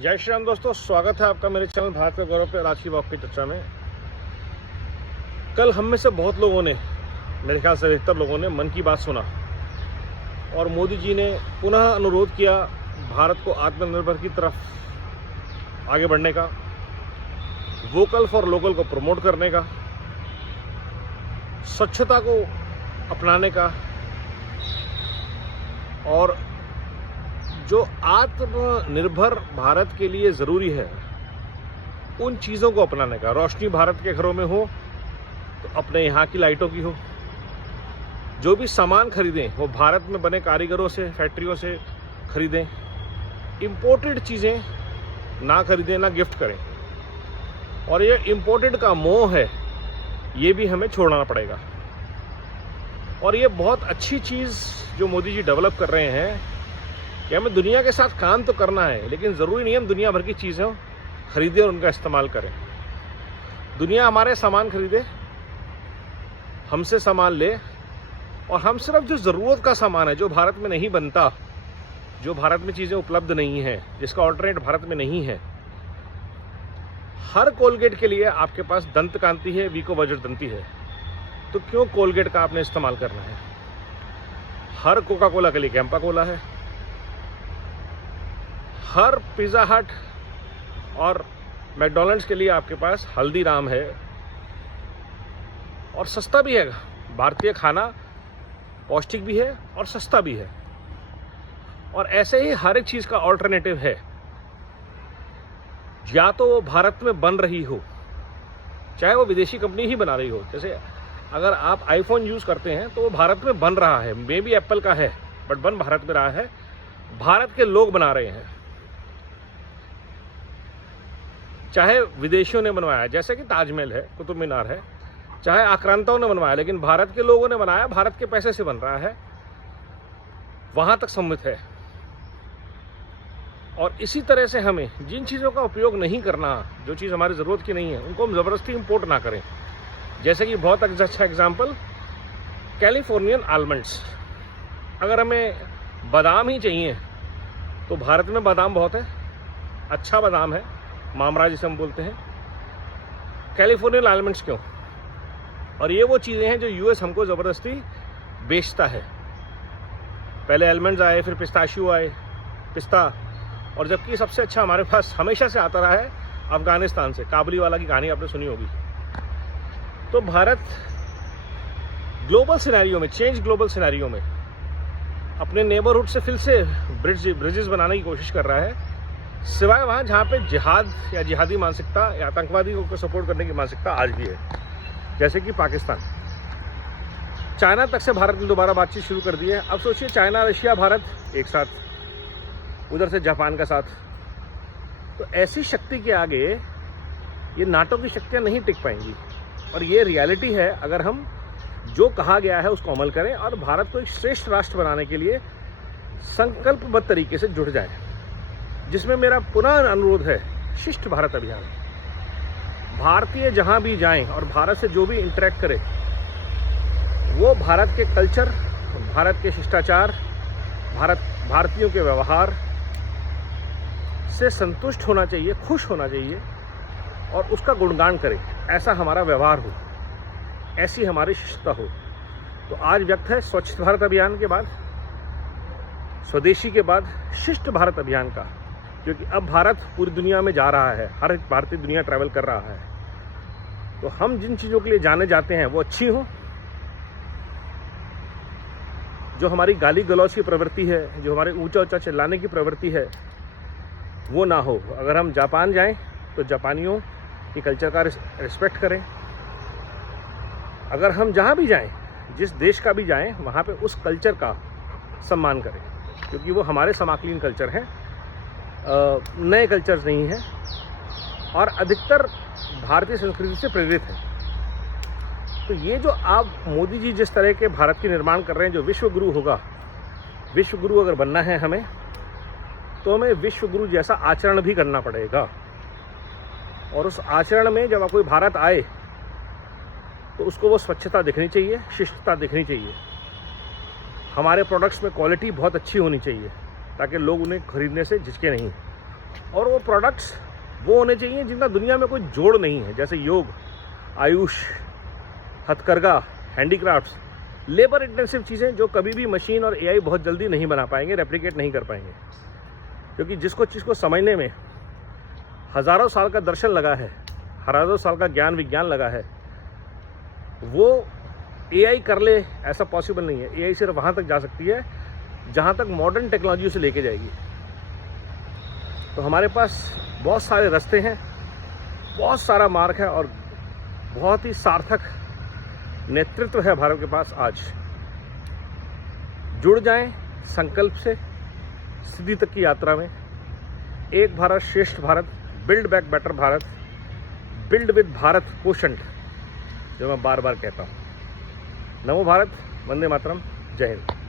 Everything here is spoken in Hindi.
जय श्री राम दोस्तों, स्वागत है आपका मेरे चैनल भारत का गौरव पे राजकीय वॉक की चर्चा में। कल हम में से बहुत लोगों ने, मेरे ख्याल से अधिकतर लोगों ने मन की बात सुना और मोदी जी ने पुनः अनुरोध किया भारत को आत्मनिर्भर की तरफ आगे बढ़ने का, वोकल फॉर लोकल को प्रमोट करने का, स्वच्छता को अपनाने का और जो आत्मनिर्भर भारत के लिए ज़रूरी है उन चीज़ों को अपनाने का। रोशनी भारत के घरों में हो तो अपने यहाँ की लाइटों की हो, जो भी सामान खरीदें वो भारत में बने कारीगरों से, फैक्ट्रियों से खरीदें, इम्पोर्टेड चीज़ें ना खरीदें, ना गिफ्ट करें। और ये इम्पोर्टेड का मोह है, ये भी हमें छोड़ना पड़ेगा। और ये बहुत अच्छी चीज़ जो मोदी जी डेवलप कर रहे हैं कि हमें दुनिया के साथ काम तो करना है, लेकिन ज़रूरी नहीं हम दुनिया भर की चीज़ें खरीदें और उनका इस्तेमाल करें। दुनिया हमारे सामान खरीदे, हमसे सामान ले, और हम सिर्फ जो ज़रूरत का सामान है, जो भारत में नहीं बनता, जो भारत में चीज़ें उपलब्ध नहीं हैं, जिसका ऑल्टरनेट भारत में नहीं है। हर कोलगेट के लिए आपके पास दंत कांति है, वीको वज्रदंती है, तो क्यों कोलगेट का आपने इस्तेमाल करना है? हर कोका कोला के लिए कैंपा कोला है, हर पिज़्ज़ा हट और मैकडॉनल्ड्स के लिए आपके पास हल्दीराम है, और सस्ता भी है। भारतीय खाना पौष्टिक भी है और सस्ता भी है। और ऐसे ही हर एक चीज़ का ऑल्टरनेटिव है, या तो वो भारत में बन रही हो, चाहे वो विदेशी कंपनी ही बना रही हो। जैसे अगर आप आईफोन यूज़ करते हैं तो वो भारत में बन रहा है, मे बी एप्पल का है, बट बन भारत में रहा है, भारत के लोग बना रहे हैं। चाहे विदेशियों ने बनवाया, जैसे कि ताजमहल है, कुतुब मीनार है, चाहे आक्रांताओं ने बनवाया, लेकिन भारत के लोगों ने बनाया, भारत के पैसे से बन रहा है, वहाँ तक सम्मित है। और इसी तरह से हमें जिन चीज़ों का उपयोग नहीं करना, जो चीज़ हमारी ज़रूरत की नहीं है, उनको हम ज़बरदस्ती इम्पोर्ट ना करें। जैसे कि बहुत अच्छा एग्जाम्पल कैलिफोर्नियन आलमंड्स। अगर हमें बादाम ही चाहिए तो भारत में बादाम बहुत है, अच्छा बादाम है, मामरा जिसे हम बोलते हैं। कैलिफोर्नियन आलमंड्स क्यों? और ये वो चीज़ें हैं जो यूएस हमको ज़बरदस्ती बेचता है। पहले आलमंड्स आए, फिर पिस्ताशियो आए, पिस्ता, और जबकि सबसे अच्छा हमारे पास हमेशा से आता रहा है अफगानिस्तान से। काबुली वाला की कहानी आपने सुनी होगी। तो भारत ग्लोबल सिनेरियो में, चेंज ग्लोबल सिनेरियो में अपने नेबरहुड से फिर से ब्रिजेस बनाने की कोशिश कर रहा है, सिवाय वहाँ जहाँ पे जिहाद या जिहादी मानसिकता या आतंकवादियों को सपोर्ट करने की मानसिकता आज भी है, जैसे कि पाकिस्तान। चाइना तक से भारत ने दोबारा बातचीत शुरू कर दी है। अब सोचिए, चाइना, रशिया, भारत एक साथ, उधर से जापान का साथ। तो ऐसी शक्ति के आगे ये नाटो की शक्तियाँ नहीं टिक पाएंगी। और ये रियलिटी है। अगर हम जो कहा गया है उसको अमल करें और भारत को एक श्रेष्ठ राष्ट्र बनाने के लिए संकल्पबद्ध तरीके से जुड़ जाए, जिसमें मेरा पुनः अनुरोध है, शिष्ट भारत अभियान। भारतीय जहां भी जाएं और भारत से जो भी इंटरेक्ट करे, वो भारत के कल्चर, भारत के शिष्टाचार, भारतीयों के व्यवहार से संतुष्ट होना चाहिए, खुश होना चाहिए और उसका गुणगान करे। ऐसा हमारा व्यवहार हो, ऐसी हमारी शिष्टता हो। तो आज व्यक्त है स्वच्छ भारत अभियान के बाद, स्वदेशी के बाद शिष्ट भारत अभियान का, क्योंकि अब भारत पूरी दुनिया में जा रहा है, हर एक भारतीय दुनिया ट्रैवल कर रहा है। तो हम जिन चीज़ों के लिए जाने जाते हैं वो अच्छी हो, जो हमारी गाली गलौज की प्रवृत्ति है, जो हमारे ऊंचा ऊंचा चिल्लाने की प्रवृत्ति है, वो ना हो। अगर हम जापान जाएं तो जापानियों की कल्चर का रिस्पेक्ट करें। अगर हम जहाँ भी जाएं, जिस देश का भी जाएं, वहाँ पे उस कल्चर का सम्मान करें, क्योंकि वो हमारे समाकलीन कल्चर हैं, नए कल्चर्स नहीं हैं, और अधिकतर भारतीय संस्कृति से प्रेरित है। तो ये जो आप मोदी जी जिस तरह के भारत के निर्माण कर रहे हैं, जो विश्व गुरु होगा, विश्व गुरु अगर बनना है हमें, तो हमें विश्व गुरु जैसा आचरण भी करना पड़ेगा। और उस आचरण में जब कोई भारत आए तो उसको वो स्वच्छता दिखनी चाहिए, शिष्टता दिखनी चाहिए। हमारे प्रोडक्ट्स में क्वालिटी बहुत अच्छी होनी चाहिए ताकि लोग उन्हें खरीदने से झिझके नहीं। और वो प्रोडक्ट्स वो होने चाहिए जिनका दुनिया में कोई जोड़ नहीं है, जैसे योग, आयुष, हथकरघा, हैंडीक्राफ्ट्स, लेबर इंटेंसिव चीज़ें जो कभी भी मशीन और एआई बहुत जल्दी नहीं बना पाएंगे, रेप्लिकेट नहीं कर पाएंगे। क्योंकि जिसको चीज़ को समझने में हज़ारों साल का दर्शन लगा है, हज़ारों साल का ज्ञान विज्ञान लगा है, वो एआई कर ले ऐसा पॉसिबल नहीं है। एआई सिर्फ वहाँ तक जा सकती है जहाँ तक मॉडर्न टेक्नोलॉजी उसे लेके जाएगी। तो हमारे पास बहुत सारे रास्ते हैं, बहुत सारा मार्ग है और बहुत ही सार्थक नेतृत्व है भारत के पास आज। जुड़ जाएं संकल्प से सिद्धि तक की यात्रा में। एक भारत श्रेष्ठ Bharat, build back better Bharat, build with Bharat quotient, जो मैं बार बार कहता हूँ। नमो भारत, वंदे मातरम, जय हिंद।